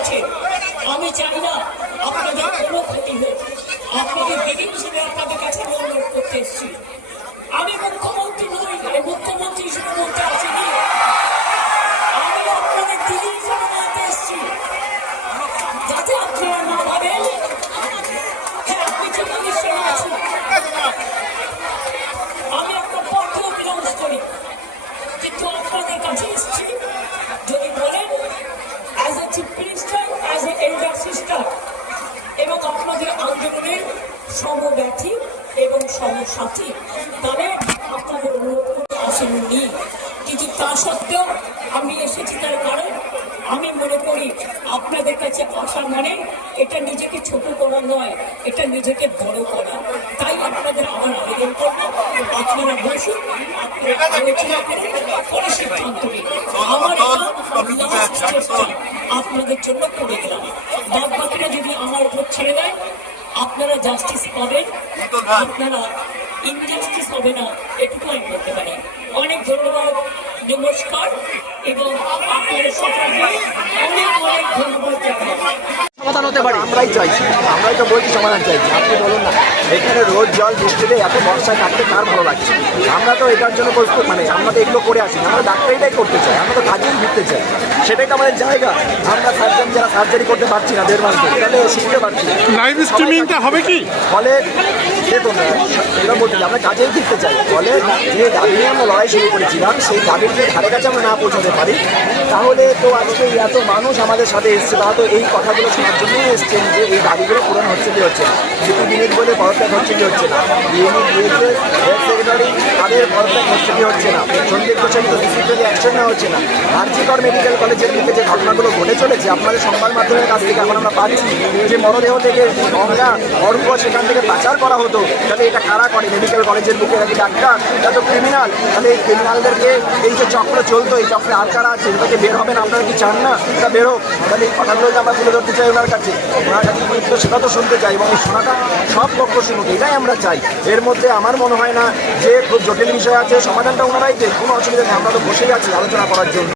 আছে। আমি চাই না আপনাদের কোনো ক্ষতি হোক। আপনাদের আন্দোলনের সমব্যথী এবং সমসাথী তাহলে আপনাদের অনুরোধ করতে আসেননি। কিন্তু তা সত্ত্বেও আমি এসেছি তার কারণ আমি মনে করি আপনাদের কাছে আসা মানে এটা নিজেকে ছোট করা নয়, এটা নিজেকে বড় করা। তাই আপনাদের আমার আবেদন করব। আপনারা বসুন, আপনারা আমার আপনাদের জন্য করে দিলাম। যদি আমার উপর ছেড়ে দেয় আপনারা জাস্টিস পাবেন আপনারা ইনজাস্টিস হবে না এটুকু আমি বলতে পারি। অনেক ধন্যবাদ নমস্কার এবং আপনাদের সকলকে অনেক অনেক ধন্যবাদ জানাই। সমাধান হতে পারে। আমরাই চাইছি আমরাই তো বলছি সমাধান চাইছি। আপনি বলুন না এখানে রোজ জল বৃষ্টিতে এত বর্ষায় কাটতে কার ভালো লাগছে? আমরা তো এটার জন্য প্রস্তুত মানে আমরা তো এগুলো করে আসি না, আমরা ডাক্তারিটাই করতে চাই আমরা তো কাজেই ফিরতে চাই। সেটাই তো আমাদের জায়গা। আমরা সার্জন যারা সার্জারি করতে পারছি না দেড় মাস ধরে তাহলে শিখতে পারছি। না। লাইভ স্ট্রিমিংটা হবে কি? ফলে দেখুন এটা বলছি আমরা কাজেই ফিরতে চাই। ফলে যে দাবি নিয়ে আমরা লড়াই শুরু করেছিলাম সেই দাবির যে ধারে কাছে আমরা না পৌঁছাতে পারি তাহলে তো আজকে এত মানুষ আমাদের সাথে এসছে তারা তো এই কথাগুলো শোনার জন্যই এসছেন যে এই দাবিগুলো পূরণ হচ্ছে কি হচ্ছে না? বিনিয়োগ বলে পদত্যাগ হচ্ছে কি হচ্ছে না? বিএমই দিয়েছে হেলথ সেক্রেটারি তাদের পদত্যাগ হচ্ছে কি হচ্ছে না? সন্দীপ প্রচারিত ডিসিপ্লিনারি অ্যাকশন নেওয়া হচ্ছে না। আরজিকর মেডিকেল কলেজের দিকে যে ঘটনাগুলো ঘটে চলেছে, আপনাদের সংবাদ মাধ্যমের কাছ থেকে এখন আমরা পাচ্ছি যে মরদেহ থেকে গঙ্গা অর্ঘ সেখান থেকে পাচার করা হতো। তাহলে এটা কারা করে? মেডিকেল কলেজের বুকে নাকি ডাক্তার? এটা তো ক্রিমিনাল তাহলে এই ক্রিমিনালদেরকে এই যে চক্র চলতো, এই চক্রে আর কারা আছে? এটাকে বের হবেন? আপনারা কি চান না? এটা বেরো তাহলে এই কথাগুলো আমরা তুলে ধরতে চাই ওনার কাছে ওনার কাছে কিন্তু সেটা তো শুনতে চাই এবং এই শোনাটা সব পক্ষ শুনুক, এটাই আমরা চাই। এর মধ্যে আমার মনে হয় না যে খুব জটিল বিষয় আছে, সমাধানটা ওনারাই কোনো অসুবিধা নেই, আমরা তো বসেই আছি। আলোচনা করার জন্য।